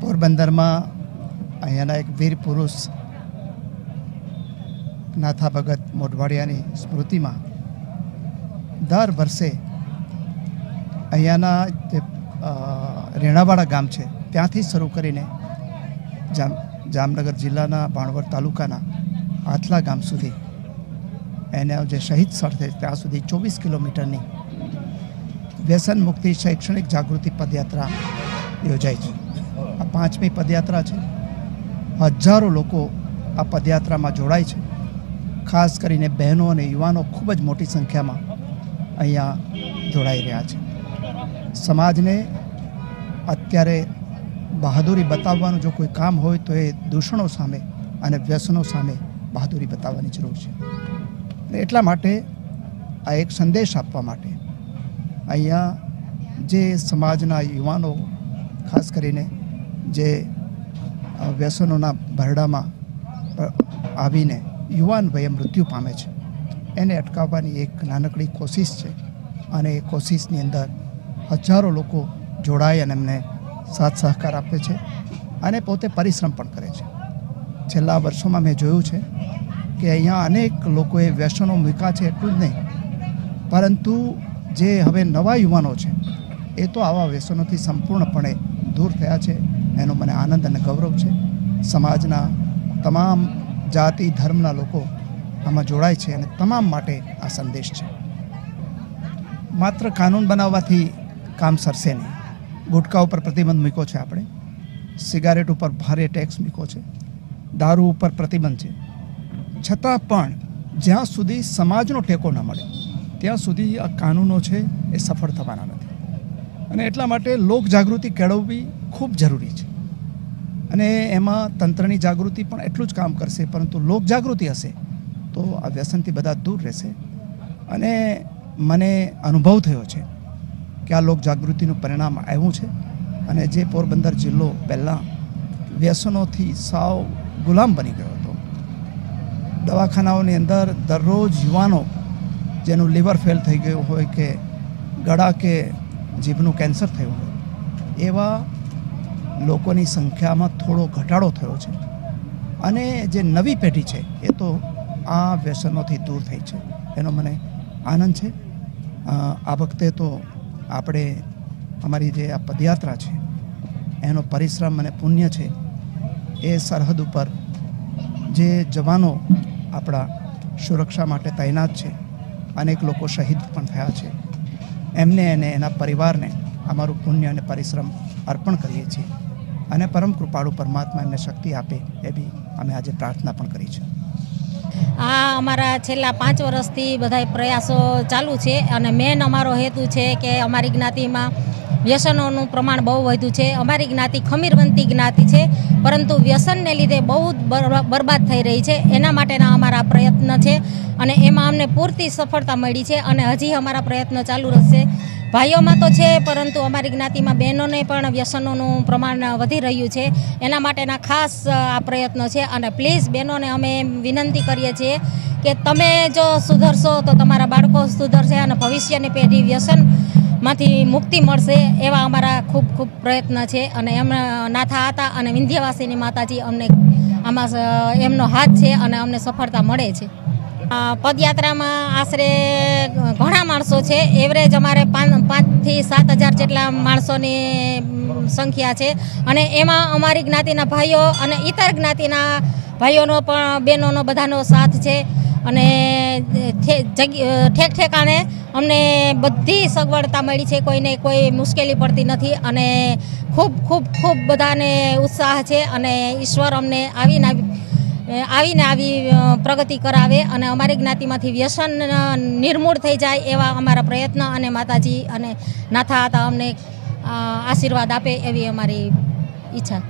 पोरबंदर में अहींयाना एक वीर पुरुष नाथा भगत मोढवाडिया स्मृति में दर वर्षे अहींयाना जे रेणावाड़ा गाम है त्यांथी शरू करीने जामनगर जिल्लाना भाणवड तालुकाना आथला गाम सुधी एने जे शहीद स्थल है त्या सुधी 24 किलोमीटरनी व्यसन मुक्ति शैक्षणिक जागृति पदयात्रा योजाई है। आ 5મી पदयात्रा है। हजारों लोग आ पदयात्रा में जोड़ाय है। खास करीने बहनों और युवाओं खूब ज मोटी संख्या में अहींया जोड़ाई रह्या छे। समाज ने अत्यारे बहादुरी बताववानुं जो कोई काम होय तो ये दूषणों सामे अने व्यसनों सामे बहादुरी बताववानी जरूर है। एटला माटे आ एक संदेश आपवा माटे अहींया जे समाजना युवाओं खास करीने जे व्यसनोना भरडामां आवीने युवान वये मृत्यु पामे छे एने अटकाववानी एक नानकड़ी कोशिश है। अने ए कोशिशनी अंदर हजारों लोग जोड़ाय अने एमने साथ सहकार आपे छे अने पोते परिश्रम पण करे छे। छेल्ला वर्षोमां मैं जोयुं छे कि अहींया अनेक लोकोए व्यसनो मूक्या छे एटલું જ नहीं, परंतु जे हवे नवा युवानो छे ए तो आवा व्यसनोथी संपूर्णपणे दूर थया छे। एनो मने आनंद अने गौरव छे। समाजना तमाम जाति धर्मना लोको आमां जोड़ाय छे अने तमाम माटे आ संदेश छे। मात्र कानून बनाववाथी काम सरसे नहीं। गुटका पर प्रतिबंध मूक्यो छे आपणे, सिगारेट पर भारे टेक्स मूक्यो छे, दारू पर प्रतिबंध छे, छतां पण ज्यां सुधी समाजनो टेको न मळे ત્યાં સુધી આ કાનૂનો છે એ સફળ થવાના નથી અને એટલા માટે લોક જાગૃતિ કેળવવી ખૂબ જરૂરી છે અને એમાં તંત્રની જાગૃતિ પણ એટલું જ કામ કરશે, પરંતુ લોક જાગૃતિ હશે તો આ વ્યસનથી બધા દૂર રહેશે। અને મને અનુભવ થયો છે કે આ લોક જાગૃતિનું પરિણામ આવ્યું છે અને જે પોરબંદર જિલ્લો પહેલાં વ્યસનોથી સાવ ગુલામ બની ગયો હતો, દવાખાનાઓની અંદર દરરોજ યુવાનો જેનું લીવર ફેલ થઈ ગયું હોય કે ગળા કે જીભનું કેન્સર થયું હોય એવા લોકોની સંખ્યામાં થોડો ઘટાડો થયો છે અને જે નવી પેઢી છે એ તો આ વ્યસનોથી દૂર થઈ છે એનો મને આનંદ છે। આ વખતે તો આપણે અમારી જે આ પદયાત્રા છે એનો પરિશ્રમ અને પુણ્ય છે એ સરહદ ઉપર જે જવાનો આપણા સુરક્ષા માટે તૈનાત છે, अनेक लोग शहीद पण थया छे, एमने अने एना परिवारने अमारुं पुण्य अने परिश्रम अर्पण करीए छीए अने परम कृपाळु परमात्मा एमने शक्ति आपे एवी अमे आजे प्रार्थना पण करी छे। आ अमारा छेल्ला 5 वर्षथी बधाय प्रयासो चालू छे अने मेन अमारो हेतु छे के अमारी ज्ञातिमां व्यसनोनुं प्रमाण बहु वध्युं छे। अमारी ज्ञाति खमीरवंती ज्ञाति छे, परंतु व्यसनने लीधे बहु बरबाद थई रही छे। एना माटेना अमारा प्रयत्न छे अने एमां अमने पूरती सफलता मळी छे अने हजी अमारा प्रयत्न चालू रहेशे। भाईओमां तो छे, परंतु अमारी ज्ञातिमां बहनोने पण व्यसनोनुं प्रमाण वधी रह्युं छे। एना माटेना खास आ प्रयत्न छे अने प्लीज बहनोने अमे विनंती करीए छीए के तमे जो सुधरशो तो तमारा बाळको सुधरशे अने भविष्यनी पेढी व्यसन मांथी मुक्ति मळशे एवा अमारा खूब खूब प्रयत्न छे। अने एम नाथा હતા અને વિંધ્યાવાસીની માતાજી અમને આમાં એમનો હાથ છે અને અમને સફળતા મળે છે। પદયાત્રામાં આશરે ઘણા માણસો છે, એવરેજ અમારે 5 થી 7 હજાર જેટલા માણસોની સંખ્યા છે અને એમાં અમારી જ્ઞાતિના ભાઈઓ અને ઇતર જ્ઞાતિના ભાઈઓનો પણ બહેનોનો બધાનો સાથ છે અને ઠેક ઠેકાણે અમને બધી સગવડતા મળી છે, કોઈને કોઈ મુશ્કેલી પડતી નથી અને ખૂબ ખૂબ ખૂબ બધાને ઉત્સાહ છે અને ઈશ્વર અમને આવીને આવી પ્રગતિ કરાવે અને અમારી જ્ઞાતિમાંથી વ્યસન નિર્મૂળ થઈ જાય એવા અમારા પ્રયત્ન અને માતાજી અને નાથા હતા અમને આશીર્વાદ આપે એવી અમારી ઈચ્છા।